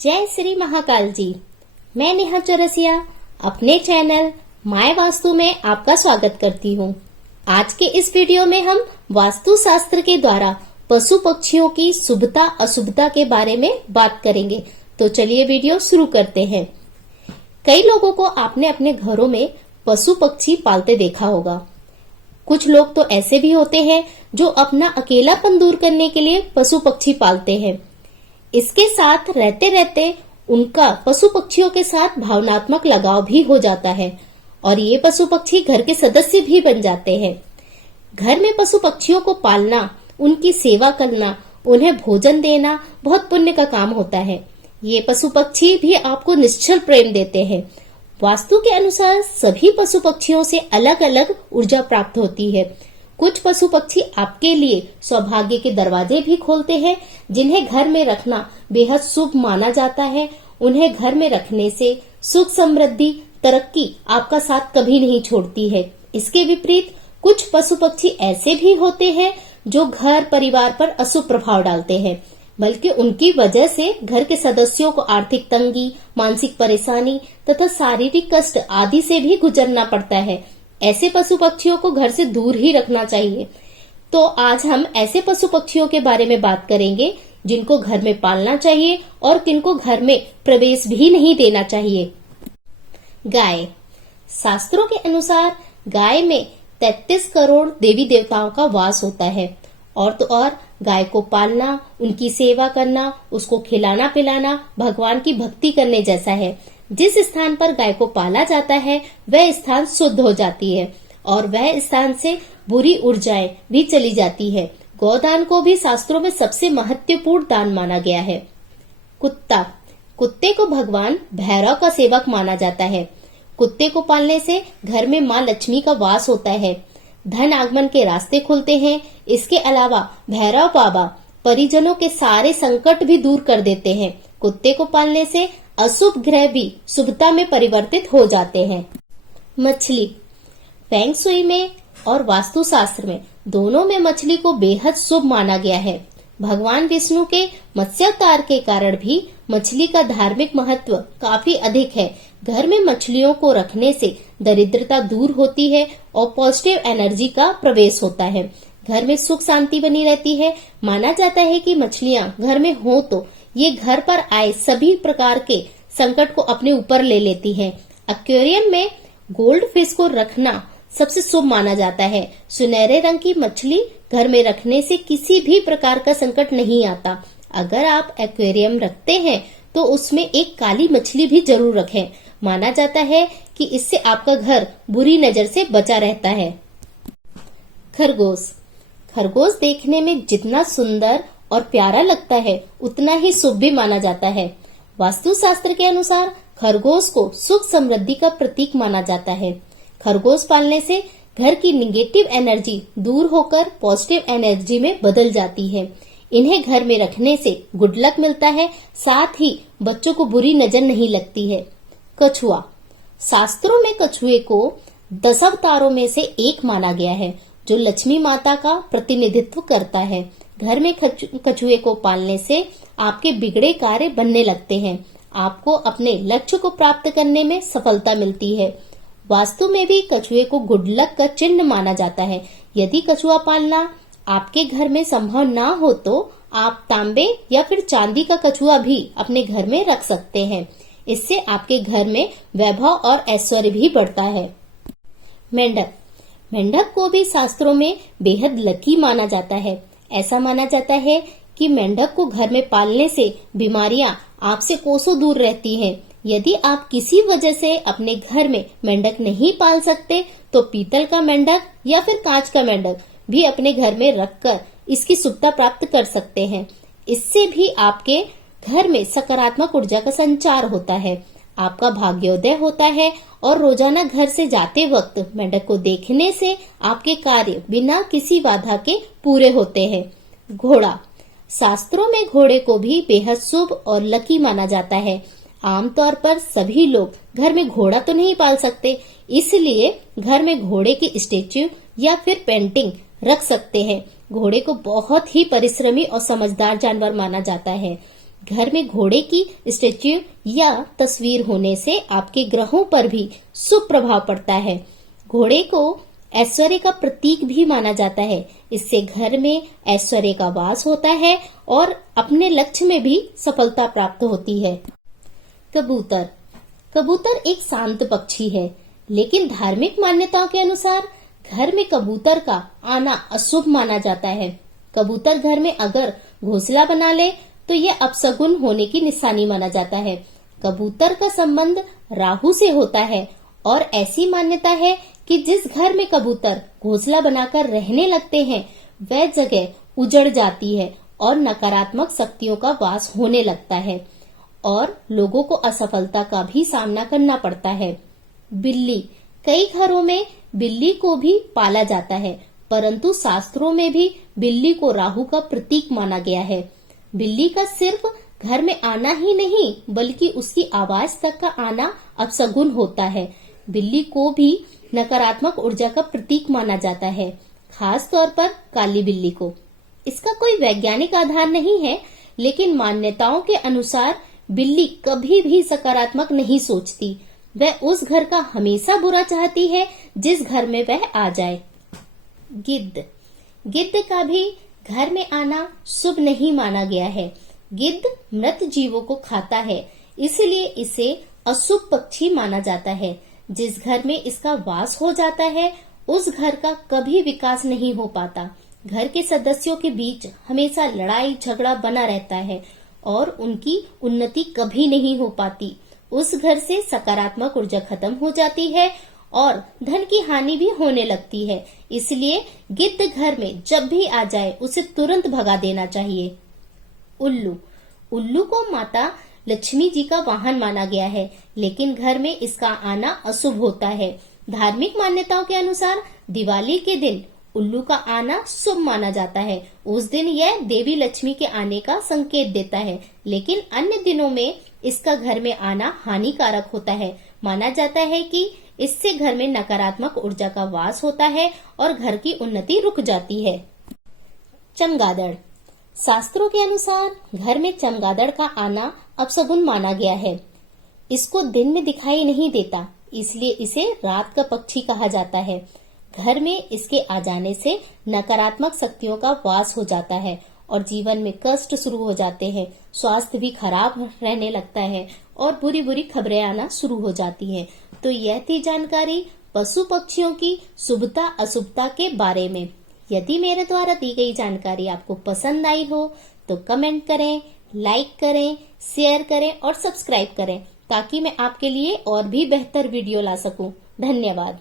जय श्री महाकाल जी। मैं नेहा चौरसिया अपने चैनल माय वास्तु में आपका स्वागत करती हूँ। आज के इस वीडियो में हम वास्तु शास्त्र के द्वारा पशु पक्षियों की शुभता अशुभता के बारे में बात करेंगे। तो चलिए वीडियो शुरू करते हैं। कई लोगों को आपने अपने घरों में पशु पक्षी पालते देखा होगा। कुछ लोग तो ऐसे भी होते हैं जो अपना अकेलापन दूर करने के लिए पशु पक्षी पालते हैं। इसके साथ रहते रहते उनका पशु पक्षियों के साथ भावनात्मक लगाव भी हो जाता है और ये पशु पक्षी घर के सदस्य भी बन जाते हैं। घर में पशु पक्षियों को पालना, उनकी सेवा करना, उन्हें भोजन देना बहुत पुण्य का काम होता है। ये पशु पक्षी भी आपको निश्चल प्रेम देते हैं। वास्तु के अनुसार सभी पशु पक्षियों से अलग अलग ऊर्जा प्राप्त होती है। कुछ पशु पक्षी आपके लिए सौभाग्य के दरवाजे भी खोलते हैं, जिन्हें घर में रखना बेहद शुभ माना जाता है। उन्हें घर में रखने से सुख, समृद्धि, तरक्की आपका साथ कभी नहीं छोड़ती है। इसके विपरीत कुछ पशु पक्षी ऐसे भी होते हैं जो घर परिवार पर अशुभ प्रभाव डालते हैं, बल्कि उनकी वजह से घर के सदस्यों को आर्थिक तंगी, मानसिक परेशानी तथा शारीरिक कष्ट आदि से भी गुजरना पड़ता है। ऐसे पशु पक्षियों को घर से दूर ही रखना चाहिए। तो आज हम ऐसे पशु पक्षियों के बारे में बात करेंगे जिनको घर में पालना चाहिए और किनको घर में प्रवेश भी नहीं देना चाहिए। गाय। शास्त्रों के अनुसार गाय में 33 करोड़ देवी देवताओं का वास होता है। और तो और गाय को पालना, उनकी सेवा करना, उसको खिलाना पिलाना भगवान की भक्ति करने जैसा है। जिस स्थान पर गाय को पाला जाता है वह स्थान शुद्ध हो जाती है और वह स्थान से बुरी ऊर्जाएं भी चली जाती है। गौदान को भी शास्त्रों में सबसे महत्वपूर्ण दान माना गया है। कुत्ता। कुत्ते को भगवान भैरव का सेवक माना जाता है। कुत्ते को पालने से घर में माँ लक्ष्मी का वास होता है, धन आगमन के रास्ते खुलते हैं। इसके अलावा भैरव बाबा परिजनों के सारे संकट भी दूर कर देते हैं। कुत्ते को पालने से अशुभ ग्रह भी शुभता में परिवर्तित हो जाते हैं। मछली। फेंग शुई में और वास्तु शास्त्र में दोनों में मछली को बेहद शुभ माना गया है। भगवान विष्णु के मत्स्यावतार के कारण भी मछली का धार्मिक महत्व काफी अधिक है। घर में मछलियों को रखने से दरिद्रता दूर होती है और पॉजिटिव एनर्जी का प्रवेश होता है। घर में सुख शांति बनी रहती है। माना जाता है कि मछलियां घर में हो तो ये घर पर आए सभी प्रकार के संकट को अपने ऊपर ले लेती हैं। एक्वेरियम में गोल्ड फिश को रखना सबसे शुभ माना जाता है। सुनहरे रंग की मछली घर में रखने से किसी भी प्रकार का संकट नहीं आता। अगर आप एक्वेरियम रखते हैं तो उसमें एक काली मछली भी जरूर रखें। माना जाता है कि इससे आपका घर बुरी नजर से बचा रहता है। खरगोश। खरगोश देखने में जितना सुंदर और प्यारा लगता है उतना ही शुभ भी माना जाता है। वास्तु शास्त्र के अनुसार खरगोश को सुख समृद्धि का प्रतीक माना जाता है। खरगोश पालने से घर की निगेटिव एनर्जी दूर होकर पॉजिटिव एनर्जी में बदल जाती है। इन्हें घर में रखने से गुड लक मिलता है, साथ ही बच्चों को बुरी नजर नहीं लगती है। कछुआ। शास्त्रों में कछुए को 10 अवतारों में से एक माना गया है, जो लक्ष्मी माता का प्रतिनिधित्व करता है। घर में कछुए को पालने से आपके बिगड़े कार्य बनने लगते हैं। आपको अपने लक्ष्य को प्राप्त करने में सफलता मिलती है। वास्तु में भी कछुए को गुड लक का चिन्ह माना जाता है। यदि कछुआ पालना आपके घर में संभव ना हो तो आप तांबे या फिर चांदी का कछुआ भी अपने घर में रख सकते हैं। इससे आपके घर में वैभव और ऐश्वर्य भी बढ़ता है। मेंढक। मेंढक को भी शास्त्रों में बेहद लकी माना जाता है। ऐसा माना जाता है कि मेंढक को घर में पालने से बीमारियां आपसे कोसों दूर रहती हैं। यदि आप किसी वजह से अपने घर में मेंढक नहीं पाल सकते तो पीतल का मेंढक या फिर कांच का मेंढक भी अपने घर में रखकर इसकी शुभता प्राप्त कर सकते हैं। इससे भी आपके घर में सकारात्मक ऊर्जा का संचार होता है, आपका भाग्योदय होता है और रोजाना घर से जाते वक्त मेंढक को देखने से आपके कार्य बिना किसी बाधा के पूरे होते हैं। घोड़ा। शास्त्रों में घोड़े को भी बेहद शुभ और लकी माना जाता है। आमतौर पर सभी लोग घर में घोड़ा तो नहीं पाल सकते, इसलिए घर में घोड़े की स्टेच्यू या फिर पेंटिंग रख सकते हैं। घोड़े को बहुत ही परिश्रमी और समझदार जानवर माना जाता है। घर में घोड़े की स्टेच्यू या तस्वीर होने से आपके ग्रहों पर भी शुभ प्रभाव पड़ता है। घोड़े को ऐश्वर्य का प्रतीक भी माना जाता है। इससे घर में ऐश्वर्य का वास होता है और अपने लक्ष्य में भी सफलता प्राप्त होती है। कबूतर। कबूतर एक शांत पक्षी है, लेकिन धार्मिक मान्यताओं के अनुसार घर में कबूतर का आना अशुभ माना जाता है। कबूतर घर में अगर घोंसला बना ले तो यह अपशगुन होने की निशानी माना जाता है। कबूतर का संबंध राहु से होता है और ऐसी मान्यता है कि जिस घर में कबूतर घोंसला बनाकर रहने लगते हैं वह जगह उजड़ जाती है और नकारात्मक शक्तियों का वास होने लगता है और लोगों को असफलता का भी सामना करना पड़ता है। बिल्ली। कई घरों में बिल्ली को भी पाला जाता है, परंतु शास्त्रों में भी बिल्ली को राहु का प्रतीक माना गया है। बिल्ली का सिर्फ घर में आना ही नहीं बल्कि उसकी आवाज तक का आना अपशगुन होता है। बिल्ली को भी नकारात्मक ऊर्जा का प्रतीक माना जाता है, खास तौर पर काली बिल्ली को। इसका कोई वैज्ञानिक आधार नहीं है, लेकिन मान्यताओं के अनुसार बिल्ली कभी भी सकारात्मक नहीं सोचती। वह उस घर का हमेशा बुरा चाहती है जिस घर में वह आ जाए। गिद्ध। गिद्ध का भी घर में आना शुभ नहीं माना गया है। गिद्ध मृत जीवों को खाता है, इसलिए इसे अशुभ पक्षी माना जाता है। जिस घर में इसका वास हो जाता है उस घर का कभी विकास नहीं हो पाता। घर के सदस्यों के बीच हमेशा लड़ाई झगड़ा बना रहता है और उनकी उन्नति कभी नहीं हो पाती। उस घर से सकारात्मक ऊर्जा खत्म हो जाती है और धन की हानि भी होने लगती है। इसलिए गिद्ध घर में जब भी आ जाए उसे तुरंत भगा देना चाहिए। उल्लू। उल्लू को माता लक्ष्मी जी का वाहन माना गया है, लेकिन घर में इसका आना अशुभ होता है। धार्मिक मान्यताओं के अनुसार दिवाली के दिन उल्लू का आना शुभ माना जाता है। उस दिन यह देवी लक्ष्मी के आने का संकेत देता है, लेकिन अन्य दिनों में इसका घर में आना हानिकारक होता है। माना जाता है कि इससे घर में नकारात्मक ऊर्जा का वास होता है और घर की उन्नति रुक जाती है। चमगादड़। शास्त्रों के अनुसार घर में चमगादड़ का आना अपशगुन माना गया है। इसको दिन में दिखाई नहीं देता, इसलिए इसे रात का पक्षी कहा जाता है। घर में इसके आ जाने से नकारात्मक शक्तियों का वास हो जाता है और जीवन में कष्ट शुरू हो जाते हैं। स्वास्थ्य भी खराब रहने लगता है और बुरी बुरी खबरें आना शुरू हो जाती हैं। तो यह थी जानकारी पशु पक्षियों की शुभता अशुभता के बारे में। यदि मेरे द्वारा दी गई जानकारी आपको पसंद आई हो तो कमेंट करें, लाइक करें, शेयर करें और सब्सक्राइब करें ताकि मैं आपके लिए और भी बेहतर वीडियो ला सकूं। धन्यवाद।